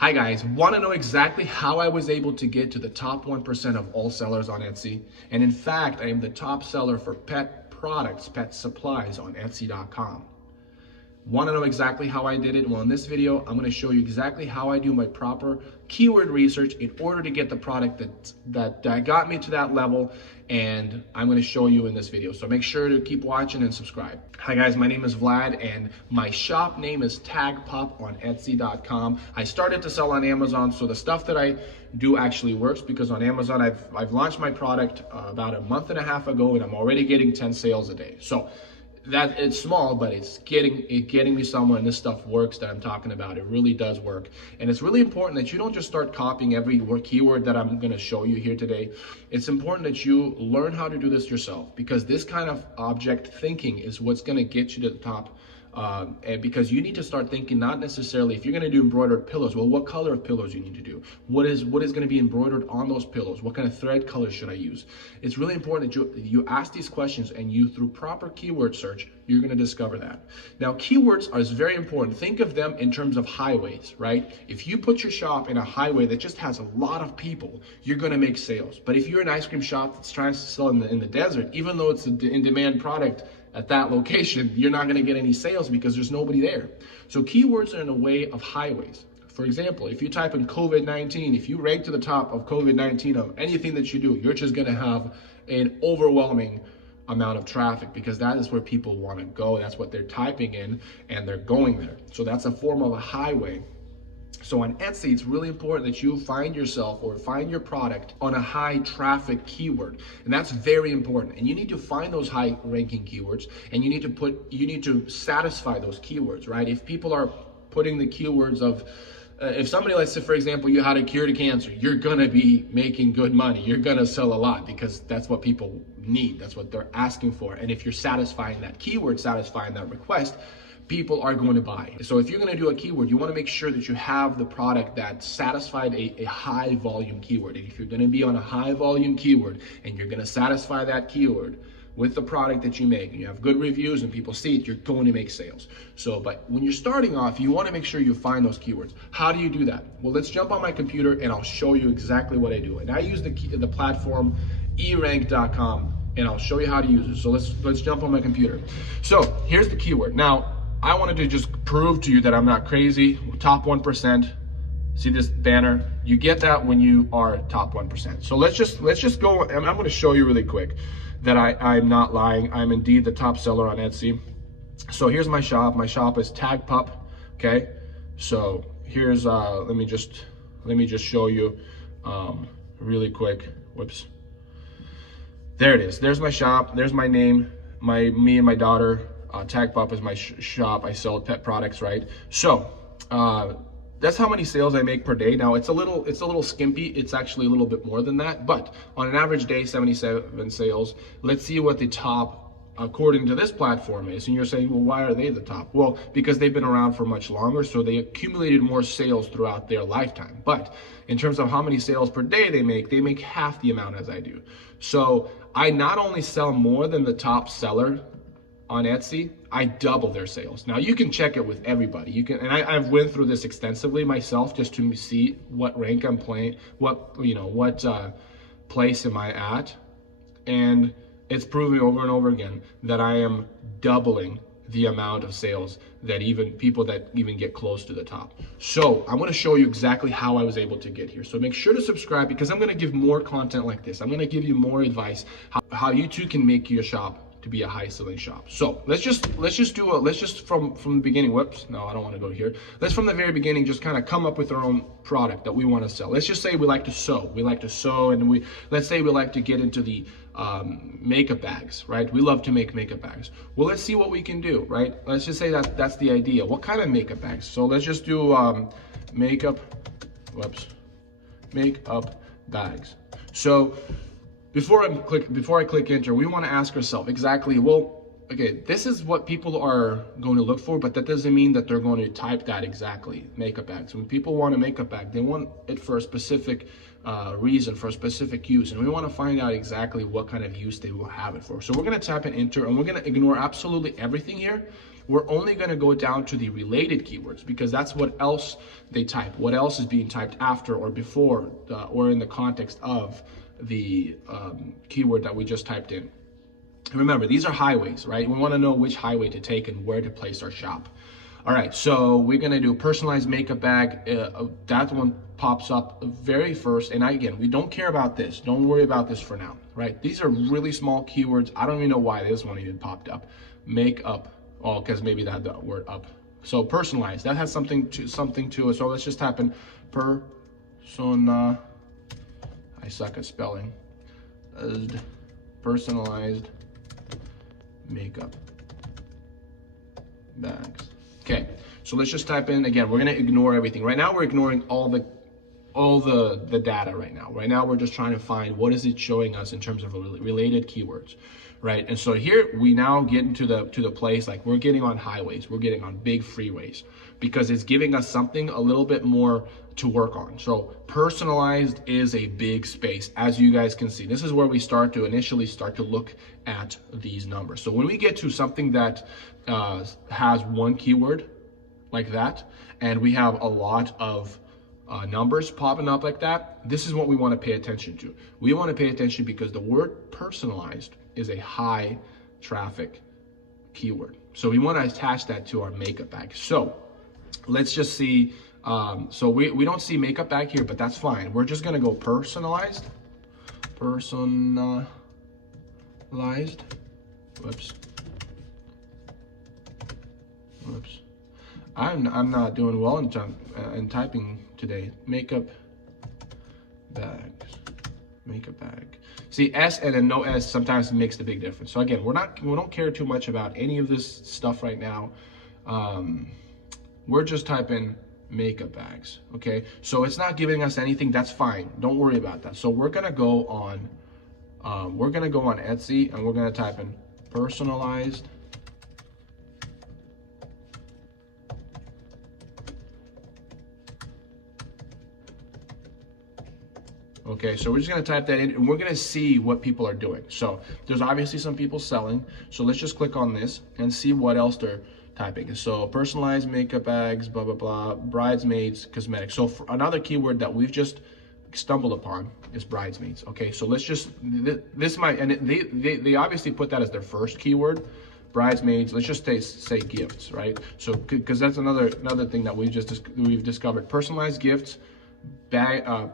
Hi guys, want to know exactly how I was able to get to the top 1% of all sellers on Etsy? And in fact, I am the top seller for pet products, pet supplies on Etsy.com. Want to know exactly how I did it? Well, in this video, I'm going to show you exactly how I do my proper keyword research in order to get the product that got me to that level, and I'm going to show you in this video. So make sure to keep watching and subscribe. Hi guys, my name is Vlad, and my shop name is TagPup on Etsy.com. I started to sell on Amazon, so the stuff that I do actually works, because on Amazon I've launched my product about a month and a half ago, and I'm already getting 10 sales a day. So that it's small, but it's getting me somewhere, and this stuff works that I'm talking about. It really does work. And it's really important that you don't just start copying every keyword that I'm going to show you here today. It's important that you learn how to do this yourself, because this kind of object thinking is what's going to get you to the top. And because you need to start thinking, not necessarily if you're going to do embroidered pillows, well, what color of pillows you need to do, what is going to be embroidered on those pillows, what kind of thread color should I use. It's really important that you ask these questions, and you, through proper keyword search, you're going to discover that. Now, keywords are very important. Think of them in terms of highways, right? If you put your shop in a highway that just has a lot of people, you're going to make sales. But if you're an ice cream shop that's trying to sell in the desert, even though it's an in-demand product at that location, you're not going to get any sales because there's nobody there. So keywords are in a way of highways. For example, if you type in COVID-19, if you rank to the top of COVID-19 of anything that you do, you're just going to have an overwhelming amount of traffic, because that is where people want to go. That's what they're typing in, and they're going there. So that's a form of a highway. So on Etsy, it's really important that you find yourself or find your product on a high traffic keyword. And that's very important. And you need to find those high ranking keywords, and you need to satisfy those keywords, right? If people are putting the keywords of, if somebody, let's say, for example, you had a cure to cancer, you're gonna be making good money. You're gonna sell a lot, because that's what people need. That's what they're asking for. And if you're satisfying that keyword, satisfying that request, people are going to buy. So if you're going to do a keyword, you want to make sure that you have the product that satisfied a high volume keyword. And if you're going to be on a high volume keyword, and you're going to satisfy that keyword with the product that you make, and you have good reviews and people see it, you're going to make sales. So, but when you're starting off, you want to make sure you find those keywords. How do you do that? Well, let's jump on my computer and I'll show you exactly what I do. And I use the platform erank.com, and I'll show you how to use it. So let's jump on my computer. So here's the keyword. Now, I wanted to just prove to you that I'm not crazy. Top 1%. See this banner? You get that when you are top 1%. So let's just go. I'm going to show you really quick that I'm not lying. I'm indeed the top seller on Etsy. So here's my shop. My shop is TagPup. Okay. So here's let me just show you really quick. Whoops. There it is. There's my shop. There's my name. Me and my daughter. TagPup is my shop. I sell pet products, right? So that's how many sales I make per day. Now it's a little skimpy. It's actually a little bit more than that, but on an average day, 77 sales. Let's see what the top, according to this platform, is. And you're saying, well, why are they the top? Well, because they've been around for much longer, so they accumulated more sales throughout their lifetime. But in terms of how many sales per day they make half the amount as I do. So I not only sell more than the top seller on Etsy, I double their sales. Now you can check it with everybody. You can, and I've went through this extensively myself just to see what rank I'm playing, what place am I at, and it's proving over and over again that I am doubling the amount of sales that even people that even get close to the top. So I'm going to show you exactly how I was able to get here. So make sure to subscribe, because I'm going to give more content like this. I'm going to give you more advice how you too can make your shop to be a high selling shop. So let's just from the beginning. Whoops, no, I don't want to go here. Let's from the very beginning just kind of come up with our own product that we want to sell. Let's just say we like to sew. And let's say we like to get into the makeup bags, right? We love to make makeup bags. Well, let's see what we can do, right? Let's just say that's the idea. What kind of makeup bags? So let's just do makeup bags. So before I click enter, we want to ask ourselves exactly, well, okay, this is what people are going to look for, but that doesn't mean that they're going to type that exactly, makeup bags. When people want a makeup bag, they want it for a specific reason, for a specific use, and we want to find out exactly what kind of use they will have it for. So we're going to tap and enter, and we're going to ignore absolutely everything here. we're only going to go down to the related keywords because that's what else they type, what else is being typed after or before or in the context of the keyword that we just typed in. Remember, these are highways, right? We want to know which highway to take and where to place our shop. All right, so we're going to do personalized makeup bag. That one pops up very first. And again, we don't care about this. Don't worry about this for now, right? These are really small keywords. I don't even know why this one even popped up. Makeup, oh, because maybe that had the word up. So personalized, that has something to it. So let's just type in persona. I suck at spelling. Personalized makeup bags. Okay, so let's just type in, again, we're gonna ignore everything. Right now we're ignoring all the data right now. Right now we're just trying to find what is it showing us in terms of related keywords, right? And so here we now get into the place, like we're getting on highways, we're getting on big freeways, because it's giving us something a little bit more to work on. So personalized is a big space, as you guys can see. This is where we initially start to look at these numbers. So when we get to something that has one keyword like that, and we have a lot of numbers popping up like that, this is what we want to pay attention to. We want to pay attention because the word personalized is a high traffic keyword. So we want to attach that to our makeup bag. So let's just see. So we don't see makeup bag here, but that's fine. We're just going to go personalized. Whoops. I'm not doing well in typing today. Makeup bag. See, S and then no S sometimes makes the big difference. So again, we don't care too much about any of this stuff right now. We're just typing makeup bags. Okay, so it's not giving us anything. That's fine. Don't worry about that. So we're gonna go on Etsy and we're gonna type in personalized Okay, so we're just gonna type that in and we're gonna see what people are doing. So there's obviously some people selling. So let's just click on this and see what else they're typing. So personalized makeup bags, blah, blah, blah, bridesmaids, cosmetics. So for another keyword that we've just stumbled upon is bridesmaids. Okay, so let's just, this might, and they obviously put that as their first keyword, bridesmaids. Let's just say gifts, right? So, because that's another thing that we've discovered. Personalized gifts, so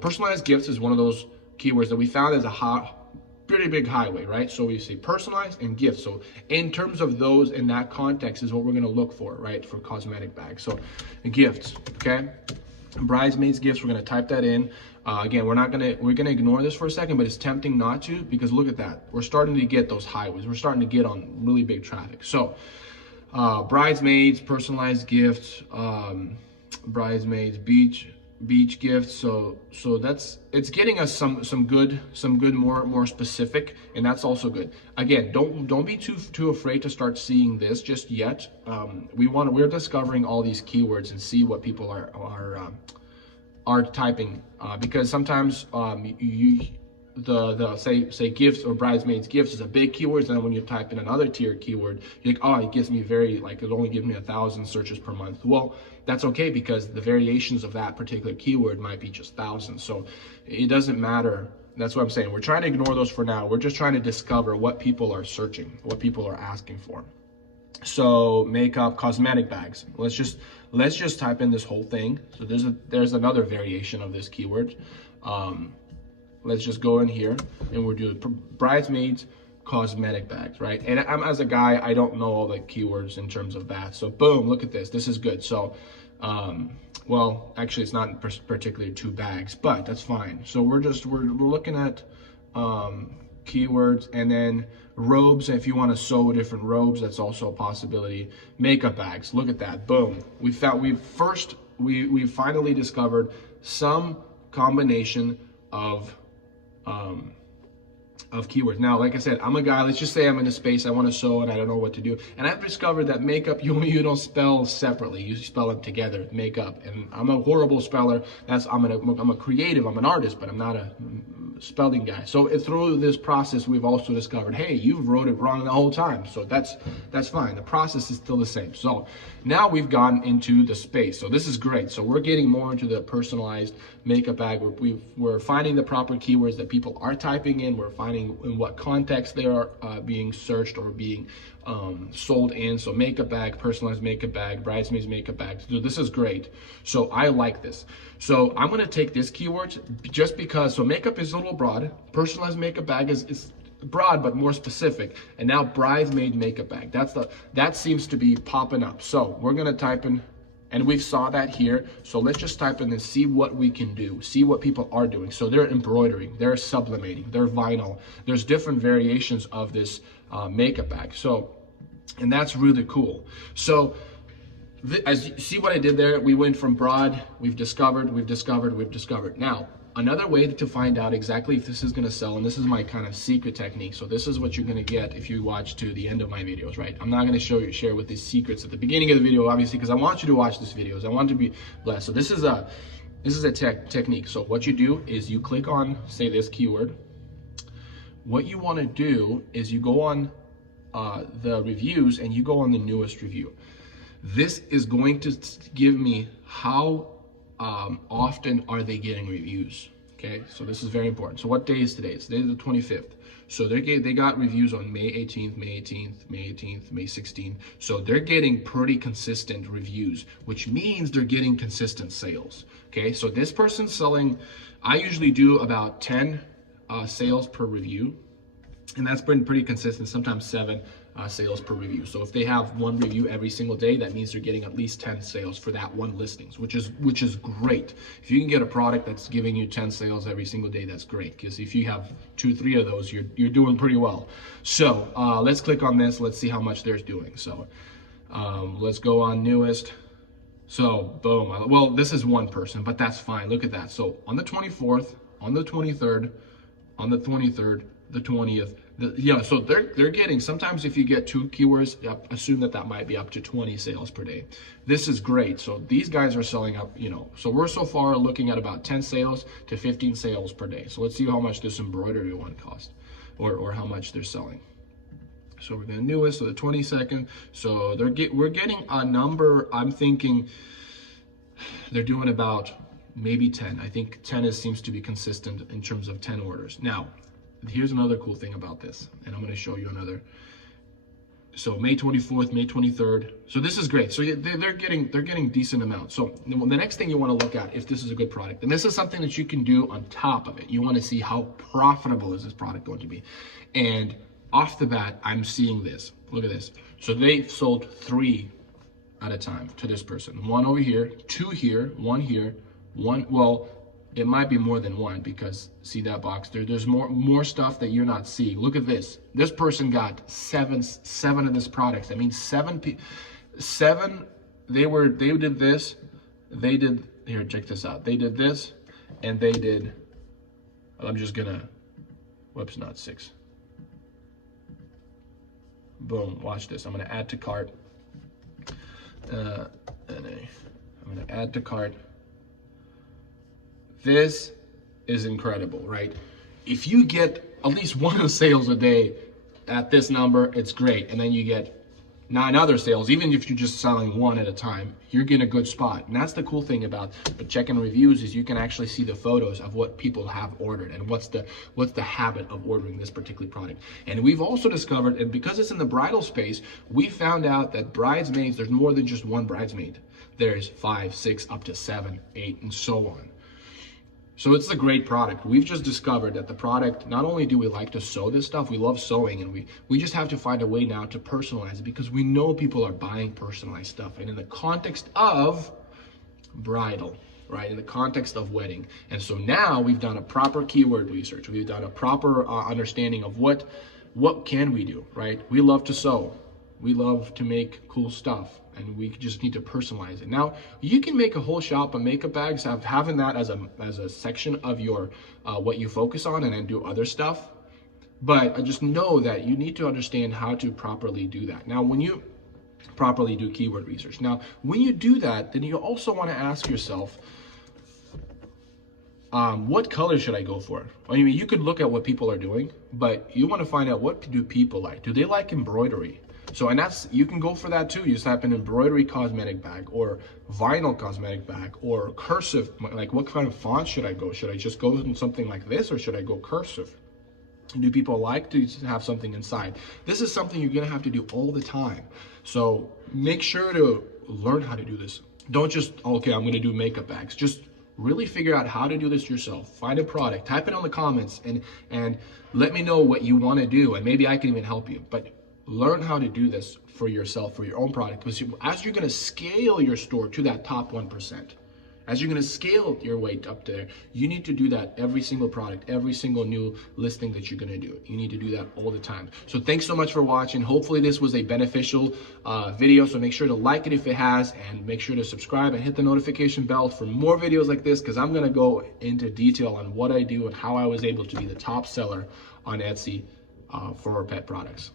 personalized gifts is one of those keywords that we found as a pretty big highway, right? So we see personalized and gifts. So in terms of those, in that context is what we're going to look for, right? For cosmetic bags. So gifts, okay? Bridesmaids gifts, we're going to type that in. Again, we're going to ignore this for a second, but it's tempting not to, because look at that. We're starting to get those highways. We're starting to get on really big traffic. So bridesmaids, personalized gifts, bridesmaids, beach gifts. So it's getting us some good more specific, and that's also good. Again, don't be too afraid to start seeing this just yet. We're discovering all these keywords and see what people are typing, because sometimes say gifts or bridesmaids gifts is a big keyword, and then when you type in another tier keyword, you're like, oh, it gives me it only gives me 1,000 searches per month. Well, that's okay, because the variations of that particular keyword might be just thousands. So it doesn't matter. That's what I'm saying. We're trying to ignore those for now. We're just trying to discover what people are searching, what people are asking for. So makeup, cosmetic bags. Let's just type in this whole thing. So there's another variation of this keyword. Let's just go in here and we're doing bridesmaids, cosmetic bags, right? And I'm, as a guy, I don't know all the keywords in terms of that. So boom, look at this. This is good. So, well, actually it's not particularly 2 bags, but that's fine. So we're looking at keywords, and then robes. If you want to sew different robes, that's also a possibility. Makeup bags. Look at that. Boom. We finally discovered some combination of keywords. Now, like I said, I'm a guy, let's just say I'm in a space, I want to sew and I don't know what to do. And I've discovered that makeup, you don't spell separately, you spell them together, makeup. And I'm a horrible speller. I'm a creative, I'm an artist, but I'm not a spelling guy. So through this process, we've also discovered, hey, you've wrote it wrong the whole time. So that's fine. The process is still the same. So now we've gone into the space. So this is great. So we're getting more into the personalized makeup bag. We're finding the proper keywords that people are typing in. We're finding in what context they are being searched or being sold in. So makeup bag, personalized makeup bag, bridesmaids makeup bag. So this is great. So I like this. So I'm going to take this keyword just because, so makeup is a little broad. Personalized makeup bag is broad, but more specific. And now bridesmaid makeup bag. That seems to be popping up. So we're going to type in, and we saw that here. So let's just type in and see what we can do. See what people are doing. So they're embroidering, they're sublimating, they're vinyl. There's different variations of this makeup bag. So, and that's really cool. So as you see what I did there, we went from broad, we've discovered. Now, another way to find out exactly if this is going to sell, and this is my kind of secret technique. So this is what you're going to get if you watch to the end of my videos, right? I'm not going to share with these secrets at the beginning of the video, obviously, because I want you to watch these videos. I want to be blessed. So this is a technique. So what you do is you click on, say, this keyword. What you want to do is you go on the reviews and you go on the newest review. This is going to give me how often are they getting reviews. Okay, so this is very important. So what day is today? It's today the 25th. So they got reviews on May 18th, May 18th, May 18th, May 16th. So they're getting pretty consistent reviews, which means they're getting consistent sales. Okay, so this person's selling, I usually do about 10 sales per review, and that's been pretty consistent, sometimes 7 sales per review. So if they have 1 review every single day, that means they're getting at least 10 sales for that 1 listings, which is great. If you can get a product that's giving you 10 sales every single day, that's great, because if you have 2-3 of those, you're doing pretty well. So let's click on this. Let's see how much they're doing. So let's go on newest. So boom. Well, this is 1 person, but that's fine. Look at that. So on the 24th, on the 23rd, on the 23rd, the 20th, so they're getting, sometimes if you get 2 keywords, assume that might be up to 20 sales per day. This is great. So these guys are selling up, so we're so far looking at about 10 sales to 15 sales per day. So let's see how much this embroidery one costs, or how much they're selling. So we're going to newest, so the 22nd. So we're getting a number. I'm thinking they're doing about maybe 10. I think 10 seems to be consistent in terms of 10 orders. Now, here's another cool thing about this, and I'm going to show you another. So May 24th, May 23rd. So this is great. So they're getting decent amounts. So the next thing you want to look at if this is a good product, and this is something that you can do on top of it. You want to see how profitable is this product going to be. And off the bat, I'm seeing this. Look at this. So they've sold 3 at a time to this person. 1 over here, 2 here, 1 here, 1. Well, it might be more than 1, because see that box there? There's more stuff that you're not seeing. Look at this. This person got 7 of this product. That means 7. They did this. They did here. Check this out. They did this, and they did. I'm just gonna. Whoops, not 6. Boom. Watch this. I'm gonna add to cart. I'm gonna add to cart. This is incredible, right? If you get at least 1 sales a day at this number, it's great. And then you get 9 other sales, even if you're just selling 1 at a time, you're getting a good spot. And that's the cool thing about checking reviews, is you can actually see the photos of what people have ordered and what's the habit of ordering this particular product. And we've also discovered, and because it's in the bridal space, we found out that bridesmaids, there's more than just 1 bridesmaid. There's 5, 6, up to 7, 8, and so on. So it's a great product. We've just discovered that the product, not only do we like to sew this stuff, we love sewing, and we just have to find a way now to personalize it, because we know people are buying personalized stuff. And in the context of bridal, right? In the context of wedding. And so now we've done a proper keyword research. We've done a proper understanding of what can we do, right? We love to sew. We love to make cool stuff, and we just need to personalize it. Now, you can make a whole shop of makeup bags, having that as a section of your what you focus on, and then do other stuff. But I just know that you need to understand how to properly do that. Now, when you properly do keyword research, now when you do that, then you also want to ask yourself, what color should I go for? I mean, you could look at what people are doing, but you want to find out, what do people like? Do they like embroidery? So, and that's, you can go for that too. You type in embroidery cosmetic bag, or vinyl cosmetic bag, or cursive. Like, what kind of font should I go? Should I just go with something like this, or should I go cursive? Do people like to have something inside? This is something you're gonna have to do all the time. So make sure to learn how to do this. Don't just, okay, I'm gonna do makeup bags. Just really figure out how to do this yourself. Find a product, type it on the comments, and let me know what you wanna do, and maybe I can even help you. But learn how to do this for yourself, for your own product, because as you're gonna scale your store to that top 1%, as you're gonna scale your way up there, you need to do that every single product, every single new listing that you're gonna do. You need to do that all the time. So thanks so much for watching. Hopefully this was a beneficial video. So make sure to like it if it has, and make sure to subscribe and hit the notification bell for more videos like this, because I'm gonna go into detail on what I do and how I was able to be the top seller on Etsy for pet products.